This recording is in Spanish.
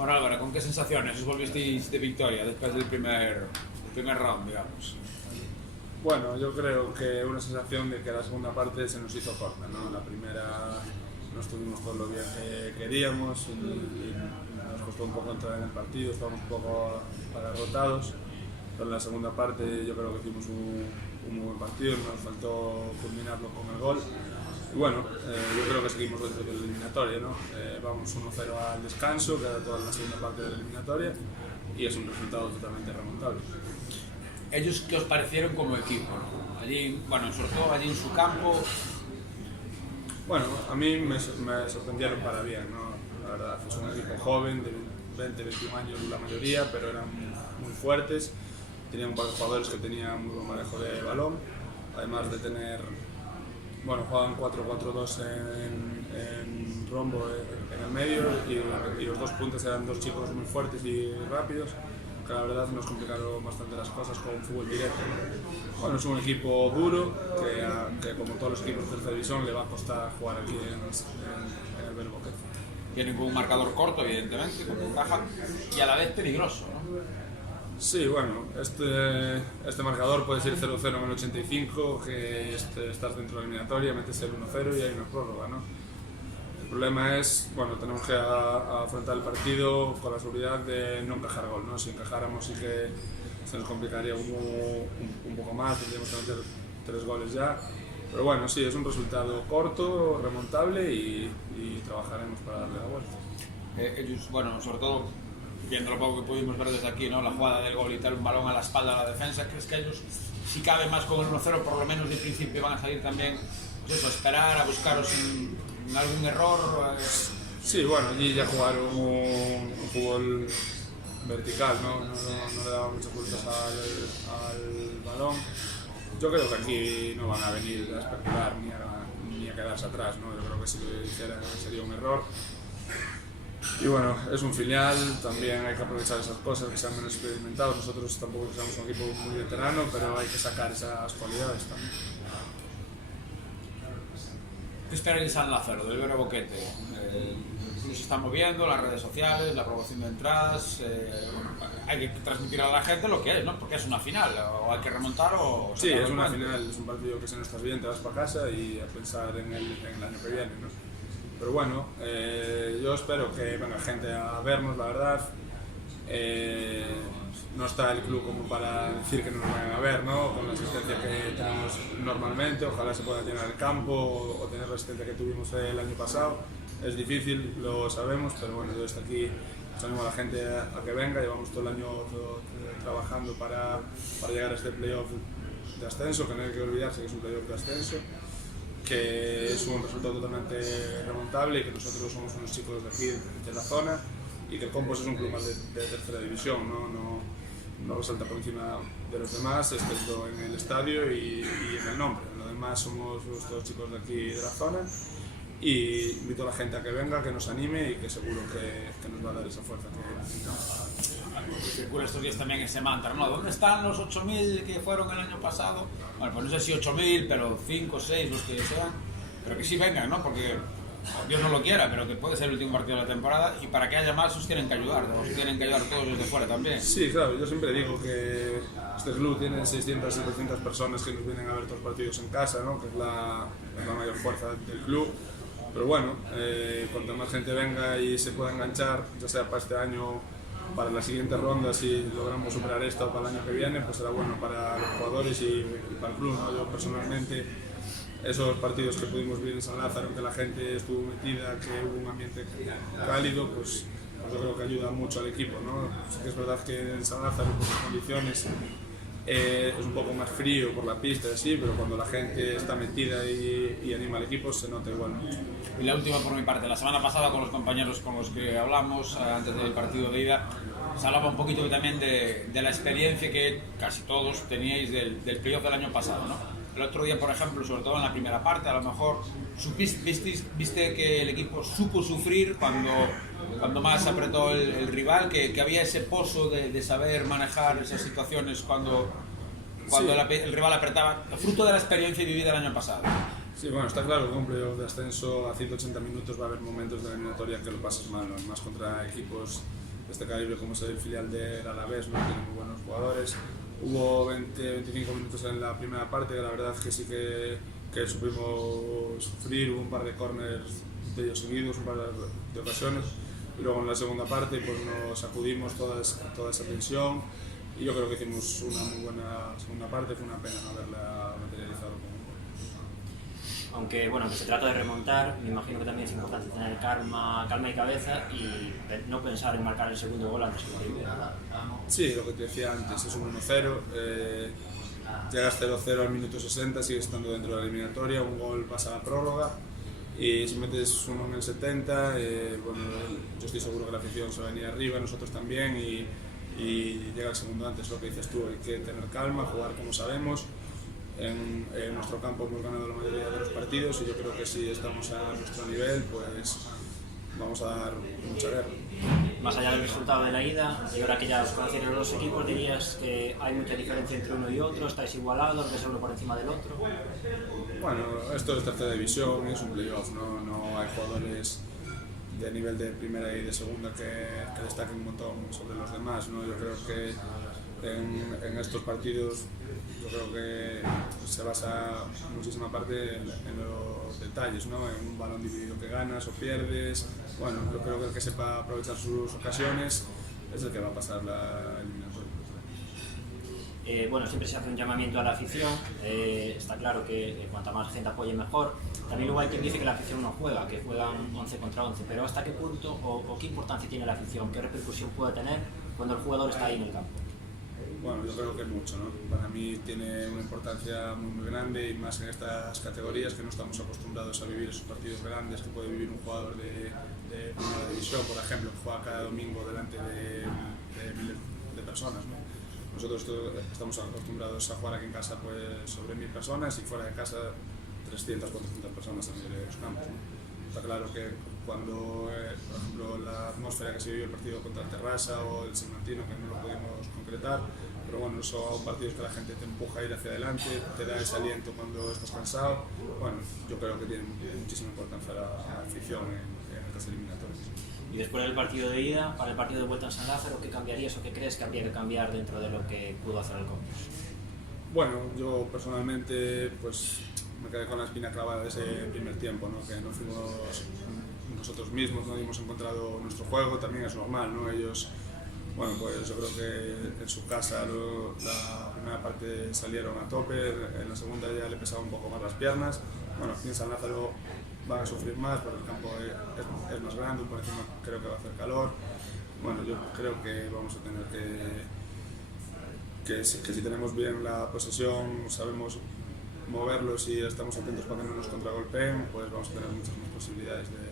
Bueno, Álvaro, ¿con qué sensaciones os volvisteis de victoria después del primer round, digamos? Bueno, yo creo que una sensación de que la segunda parte se nos hizo corta, ¿no? La primera no estuvimos todo lo bien que queríamos y nos costó un poco entrar en el partido, estábamos un poco agarrotados, pero en la segunda parte yo creo que hicimos un muy buen partido, nos faltó culminarlo con el gol. Y bueno, yo creo que seguimos dentro de la eliminatoria, ¿no? Vamos 1-0 al descanso, queda toda la segunda parte de la eliminatoria y es un resultado totalmente remontable. ¿Ellos qué os parecieron como equipo, ¿no? Allí, bueno, sobre todo allí en su campo. Bueno, a mí me sorprendieron para bien, ¿no? La verdad, es un equipo joven, de 20, 21 años la mayoría, pero eran muy fuertes, tenían un par de jugadores que tenían muy buen manejo de balón, además de tener, bueno, jugaban 4-4-2 en rombo en el medio y los dos puntos eran dos chicos muy fuertes y rápidos, que la verdad nos complicaron bastante las cosas con fútbol directo. Bueno, es un equipo duro que como todos los equipos de tercera división le va a costar jugar aquí en el Bel Boquete. Tienen un marcador corto, evidentemente, con ventaja y a la vez peligroso, ¿no? Sí, bueno, este marcador puede ser 0-0 en el 85, que estás dentro de la eliminatoria, metes el 1-0 y hay una prórroga, ¿no? El problema es, bueno, tenemos que afrontar el partido con la seguridad de no encajar gol, ¿no? Si encajáramos sí que se nos complicaría un poco más, tendríamos que meter 3 goles ya. Pero bueno, sí, es un resultado corto, remontable y trabajaremos para darle la vuelta. Ellos, bueno, sobre todo, viendo lo poco que pudimos ver desde aquí, ¿no? La jugada del gol y tal, un balón a la espalda de la defensa, ¿crees que ellos, si cabe más con el 1-0, por lo menos de principio van a salir también, pues eso, a esperar, a buscaros en algún error? Sí, bueno, allí ya jugaron un fútbol vertical, ¿no? No le daban muchas vueltas al balón. Yo creo que aquí no van a venir a especular ni a quedarse atrás, ¿no? Yo creo que si lo hicieran sería un error. Y bueno, es un filial, también hay que aprovechar esas cosas, que sean menos experimentados. Nosotros tampoco somos un equipo muy veterano, pero hay que sacar esas cualidades también. ¿Qué esperáis de San Lázaro, del Bel Boquete? Se está moviendo, las redes sociales, la promoción de entradas, hay que transmitir a la gente lo que es, ¿no? Porque es una final, o hay que remontar o... Sí, es una final, es un partido que si no estás bien te vas para casa y a pensar en el año que viene, ¿no? Pero bueno, yo espero que venga gente a vernos, la verdad. No está el club como para decir que no nos vayan a ver, ¿no? Con la asistencia que tenemos normalmente, ojalá se pueda llenar el campo o tener la asistencia que tuvimos el año pasado. Es difícil, lo sabemos, pero bueno, yo desde aquí animo a la gente a que venga. Llevamos todo el año trabajando para llegar a este playoff de ascenso, que no hay que olvidarse que es un playoff de ascenso, que es un resultado totalmente remontable y que nosotros somos unos chicos de aquí, de la zona, y que el Compos es un club más de tercera división, no resalta por encima de los demás, excepto en el estadio y en el nombre. Lo demás somos todos chicos de aquí de la zona. Y invito a la gente a que venga, que nos anime y que seguro que nos va a dar esa fuerza que necesitamos. Circula estos días también ese mantra, ¿no? ¿Dónde están los 8.000 que fueron el año pasado? Bueno, pues no sé si 8.000, pero 5, 6, los que sean, pero que sí vengan, ¿no? Porque Dios no lo quiera, pero que puede ser el último partido de la temporada y para que haya más os tienen que ayudar, ¿no? Os tienen que ayudar todos desde fuera también. Sí, claro, yo siempre digo que este club tiene 600, 700 personas que nos vienen a ver todos los partidos en casa, ¿no? Que es la mayor fuerza del club. Pero bueno, cuanto más gente venga y se pueda enganchar, ya sea para este año, para la siguiente ronda, si logramos superar esta o para el año que viene, pues será bueno para los jugadores y para el club, ¿no? Yo personalmente, esos partidos que pudimos vivir en San Lázaro, que la gente estuvo metida, que hubo un ambiente cálido, pues yo creo que ayuda mucho al equipo, ¿no? Sí que es verdad que en San Lázaro, por las condiciones, es un poco más frío por la pista, sí, pero cuando la gente está metida y anima al equipo se nota igual mucho. Y la última por mi parte, la semana pasada con los compañeros con los que hablamos antes del partido de ida, se hablaba un poquito también de la experiencia que casi todos teníais del playoff del año pasado, ¿no? El otro día, por ejemplo, sobre todo en la primera parte, a lo mejor viste que el equipo supo sufrir cuando más apretó el rival, que había ese pozo de saber manejar esas situaciones cuando sí, el rival apretaba, fruto de la experiencia vivida el año pasado. Sí, bueno, está claro que un playoff de ascenso a 180 minutos va a haber momentos de la eliminatoria que lo pasas mal, ¿no? Más contra equipos este calibre como es el filial del Alavés, ¿no? Tiene muy buenos jugadores. Hubo 20-25 minutos en la primera parte que la verdad que sí que supimos sufrir, hubo un par de corners de ellos seguidos, un par de ocasiones, y luego en la segunda parte pues nos sacudimos toda esa tensión y yo creo que hicimos una muy buena segunda parte. Fue una pena no haberla materializado como un gol. Aunque bueno, que se trata de remontar, me imagino que también es importante tener calma y cabeza y no pensar en marcar el segundo gol antes que el primero. Sí, lo que te decía antes, es un 1-0, llegas 0-0 al minuto 60, sigues estando dentro de la eliminatoria, un gol pasa a la prórroga y si metes uno en el 70, bueno, yo estoy seguro que la afición se va a venir arriba, nosotros también, y llega el segundo antes. Lo que dices tú, hay que tener calma, jugar como sabemos. En nuestro campo hemos ganado la mayoría de los partidos y yo creo que si estamos a nuestro nivel, pues vamos a dar mucha guerra. Más allá del resultado de la ida, y ahora que ya os conocéis los dos equipos, ¿dirías que hay mucha diferencia entre uno y otro? ¿Estáis igualados? ¿Ves uno por encima del otro? Bueno, esto es tercera división, es un playoff, no hay jugadores de nivel de primera y de segunda que destaquen un montón sobre los demás, ¿no? Yo creo que en estos partidos yo creo que se basa muchísima parte en los detalles, ¿no? En un balón dividido que ganas o pierdes. Bueno, yo creo que el que sepa aprovechar sus ocasiones es el que va a pasar la eliminatoria. Bueno, siempre se hace un llamamiento a la afición, está claro que cuanta más gente apoye mejor. También luego hay quien dice que la afición no juega, que juegan 11 contra 11, pero ¿hasta qué punto o qué importancia tiene la afición? ¿Qué repercusión puede tener cuando el jugador está ahí en el campo? Bueno, yo creo que mucho, ¿no? Para mí tiene una importancia muy grande y más en estas categorías que no estamos acostumbrados a vivir esos partidos grandes que puede vivir un jugador de primera división, por ejemplo, que juega cada domingo delante de miles de personas, ¿no? Nosotros estamos acostumbrados a jugar aquí en casa pues sobre 1000 personas y fuera de casa 300, 400 personas en los campos, ¿no? Está claro que cuando, por ejemplo, la atmósfera que se vivió el partido contra el Terrassa o el Salmantino, que no lo pudimos concretar, pero bueno, son partidos que la gente te empuja a ir hacia adelante, te da ese aliento cuando estás cansado. Bueno, yo creo que tiene muchísima importancia la afición en estas eliminatorias. Y después del partido de ida, para el partido de vuelta en San Lázaro, ¿qué cambiarías o qué crees que habría que cambiar dentro de lo que pudo hacer el Copos? Bueno, yo personalmente pues me quedé con la espina clavada de ese primer tiempo, ¿no? Que no fuimos nosotros mismos, no hemos encontrado nuestro juego, también es normal, ¿no? Ellos, bueno, pues yo creo que en su casa la primera parte salieron a tope, en la segunda ya le pesaba un poco más las piernas. Bueno, aquí en San Lázaro van a sufrir más porque el campo es más grande, por encima creo que va a hacer calor. Bueno, yo creo que vamos a tener que si tenemos bien la posesión, sabemos moverlos y estamos atentos para que no nos contragolpeen, pues vamos a tener muchas más posibilidades de